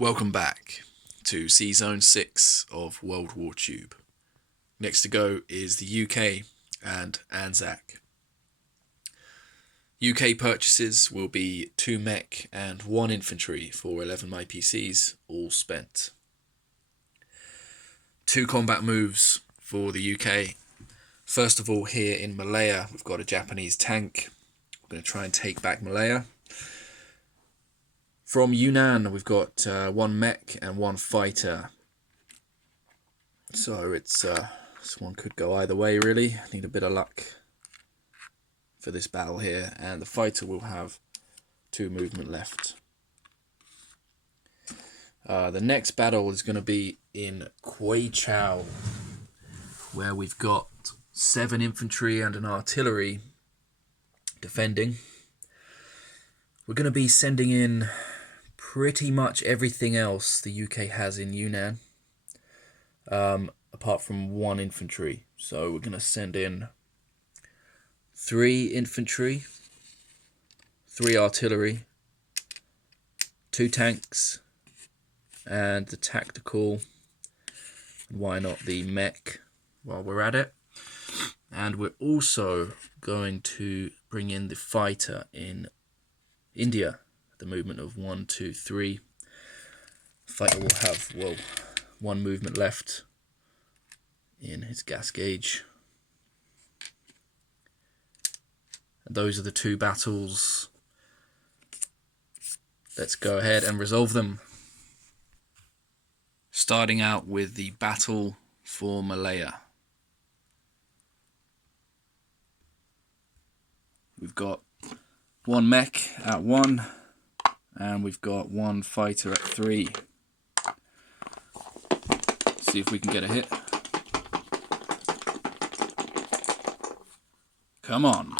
Welcome back to sz6 of WWTube. Next to go is the UK and ANZAC. UK purchases will be 2 mech and 1 infantry for 11 IPCs, all spent. 2 combat moves for the UK. First of all, here in Malaya, we've got a Japanese tank. We're going to try and take back Malaya. From Yunnan, we've got 1 mech and 1 fighter. So it's this one could go either way, really. Need a bit of luck for this battle here. And the fighter will have 2 movement left. The next battle is going to be in Kwaichow, where we've got 7 infantry and an artillery defending. We're going to be sending in pretty much everything else the UK has in Yunnan, apart from 1 infantry. So we're going to send in 3 infantry, 3 artillery, 2 tanks, and the tactical, and why not the mech while we're at it. And we're also going to bring in the fighter in India. The movement of 1, 2, 3. Fighter will have 1 movement left in his gas gauge. And those are the 2 battles. Let's go ahead and resolve them. Starting out with the battle for Malaya. We've got 1 mech at 1. And we've got 1 fighter at 3. See if we can get a hit. Come on.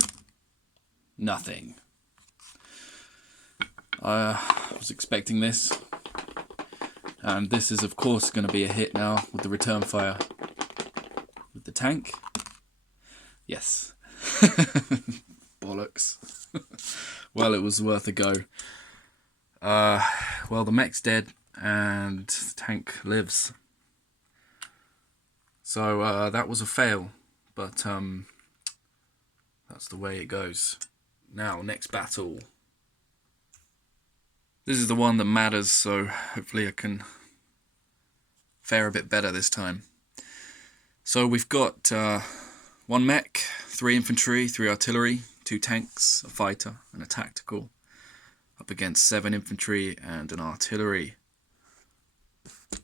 Nothing. I was expecting this. And this is of course going to be a hit now with the return fire. With the tank. Yes. Bollocks. Well, it was worth a go. Well, the mech's dead and the tank lives. So that was a fail, but that's the way it goes. Now, next battle. This is the one that matters, so hopefully I can fare a bit better this time. So we've got 1 mech, 3 infantry, 3 artillery, 2 tanks, a fighter, and a tactical. Up against 7 infantry and an artillery.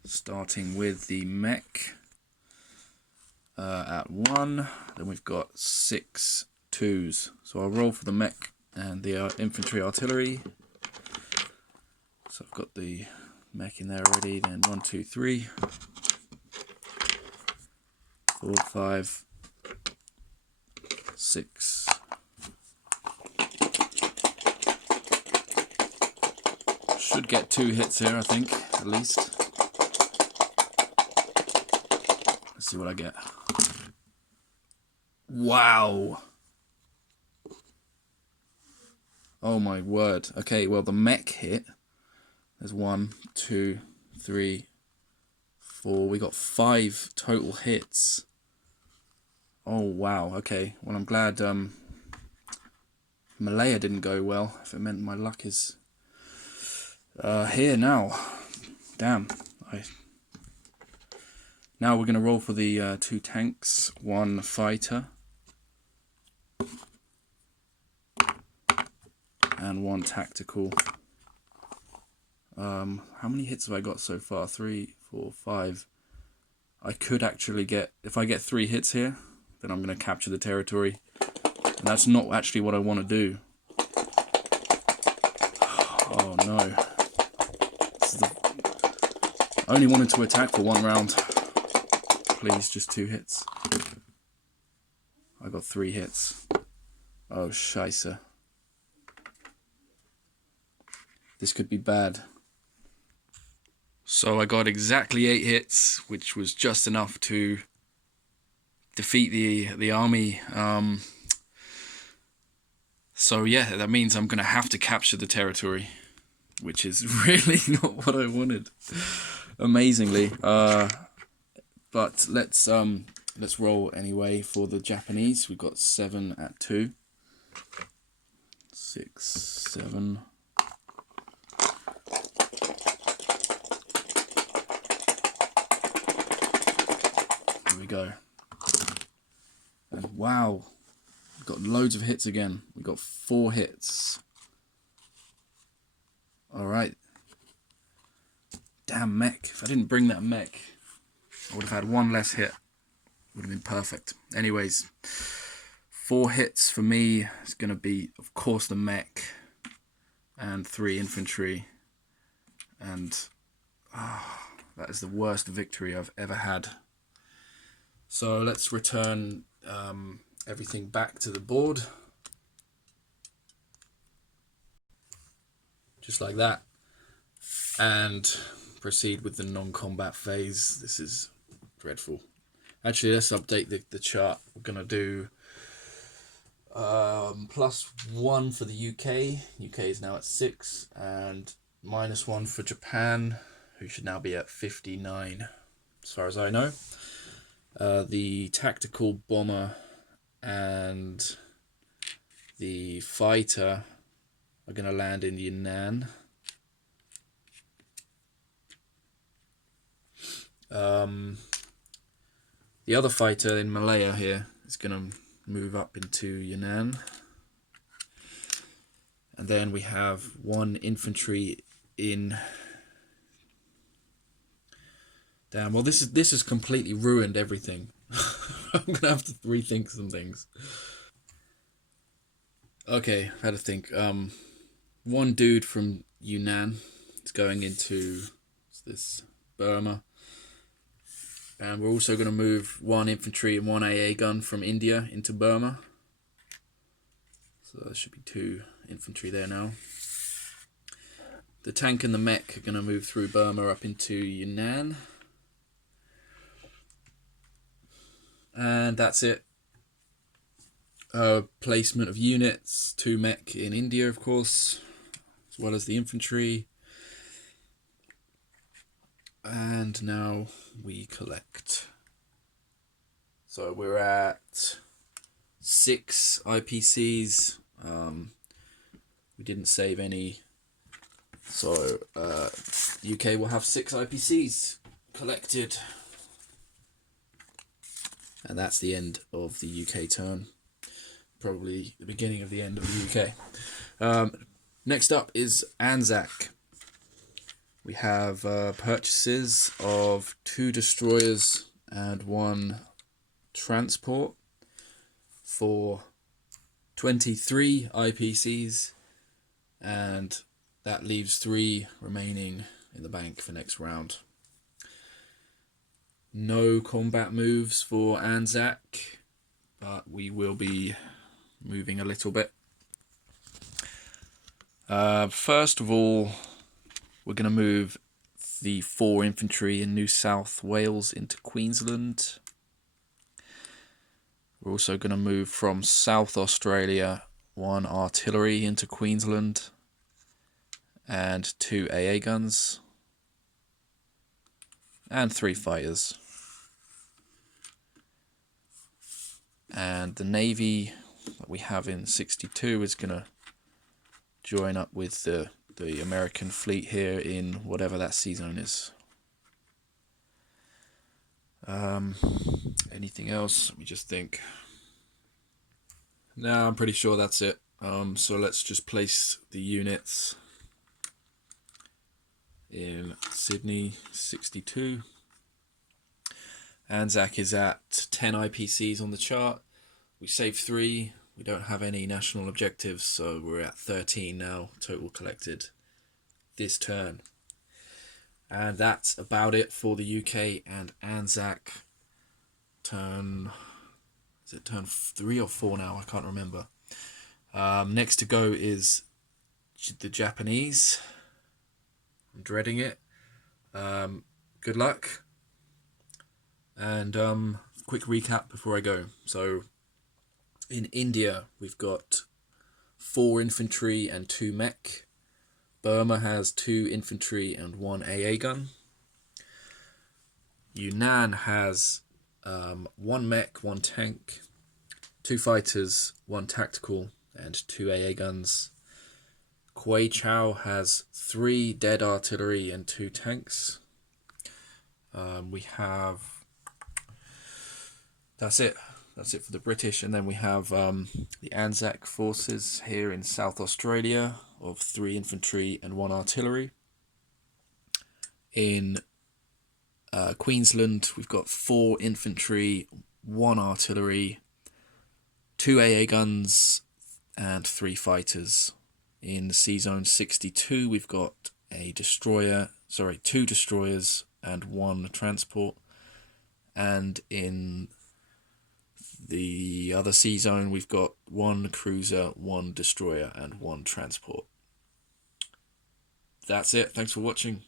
Starting with the mech at 1. Then we've got 6 2s. So I'll roll for the mech and the infantry artillery. So I've got the mech in there already. Then 1, 2, 3, 4, 5, 6. Should get 2 hits here, I think, at least. Let's see what I get. Wow! Oh my word. Okay, well the mech hit. There's 1, 2, 3, 4. We got 5 total hits. Oh wow, okay. Well, I'm glad Malaya didn't go well, if it meant my luck is here now. Damn. Now we're going to roll for the 2 tanks, 1 fighter, and 1 tactical. How many hits have I got so far? 3, 4, 5. I could actually get, if I get 3 hits here, then I'm going to capture the territory. And that's not actually what I want to do. Oh no. I only wanted to attack for 1 round. Please, just 2 hits. I got 3 hits. Oh, scheisse. This could be bad. So I got exactly 8 hits, which was just enough to defeat the army. So yeah, that means I'm going to have to capture the territory. which is really not what I wanted, amazingly. But let's roll anyway for the Japanese. We've got 7 at 2. 6, 7. Here we go. And wow, we've got loads of hits again. We've got 4 hits. Alright. Damn mech. If I didn't bring that mech, I would have had 1 less hit. Would have been perfect. Anyways, 4 hits for me is going to be, of course, the mech and 3 infantry. And that is the worst victory I've ever had. So let's return everything back to the board. Just like that. And proceed with the non-combat phase. This is dreadful. Actually, let's update the chart. We're going to do +1 for the UK. UK is now at 6. And -1 for Japan, who should now be at 59, as far as I know. The tactical bomber and the fighter are going to land in Yunnan. The other fighter in Malaya here is going to move up into Yunnan. And then we have 1 infantry in... Damn, well this has completely ruined everything. I'm going to have to rethink some things. Okay, I had to think. 1 dude from Yunnan is going into this Burma. And we're also going to move 1 infantry and 1 AA gun from India into Burma. So there should be 2 infantry there now. The tank and the mech are going to move through Burma up into Yunnan. And that's it. Placement of units, 2 mech in India, of course, as well as the infantry. And now we collect. So we're at 6 IPCs. We didn't save any. So UK will have 6 IPCs collected. And that's the end of the UK turn. Probably the beginning of the end of the UK. Next up is ANZAC. We have purchases of 2 destroyers and 1 transport for 23 IPCs, and that leaves 3 remaining in the bank for next round. No combat moves for ANZAC, but we will be moving a little bit. First of all, we're going to move the 4 infantry in New South Wales into Queensland. We're also going to move from South Australia 1 artillery into Queensland and 2 AA guns and 3 fighters. And the Navy that we have in 62 is going to join up with the American fleet here in whatever that sea zone is. Anything else? Let me just think. No, I'm pretty sure that's it. So let's just place the units in Sydney 62. ANZAC is at 10 IPCs on the chart. We saved 3. We don't have any national objectives, so we're at 13 now, total collected this turn. And that's about it for the UK and ANZAC turn. Is it turn 3 or 4 now? I can't remember. Next to go is the Japanese. I'm dreading it. Good luck. And quick recap before I go. So in India, we've got 4 infantry and 2 mech. Burma has 2 infantry and 1 AA gun. Yunnan has 1 mech, 1 tank, 2 fighters, 1 tactical, and 2 AA guns. Kwai Chau has 3 dead artillery and 2 tanks. We have... That's it for the British. And then we have the ANZAC forces here in South Australia of 3 infantry and 1 artillery. In Queensland, we've got 4 infantry, 1 artillery, 2 AA guns, and 3 fighters. In C-Zone 62, we've got 2 destroyers and 1 transport. And in the other C-Zone, we've got 1 cruiser, 1 destroyer, and 1 transport. That's it. Thanks for watching.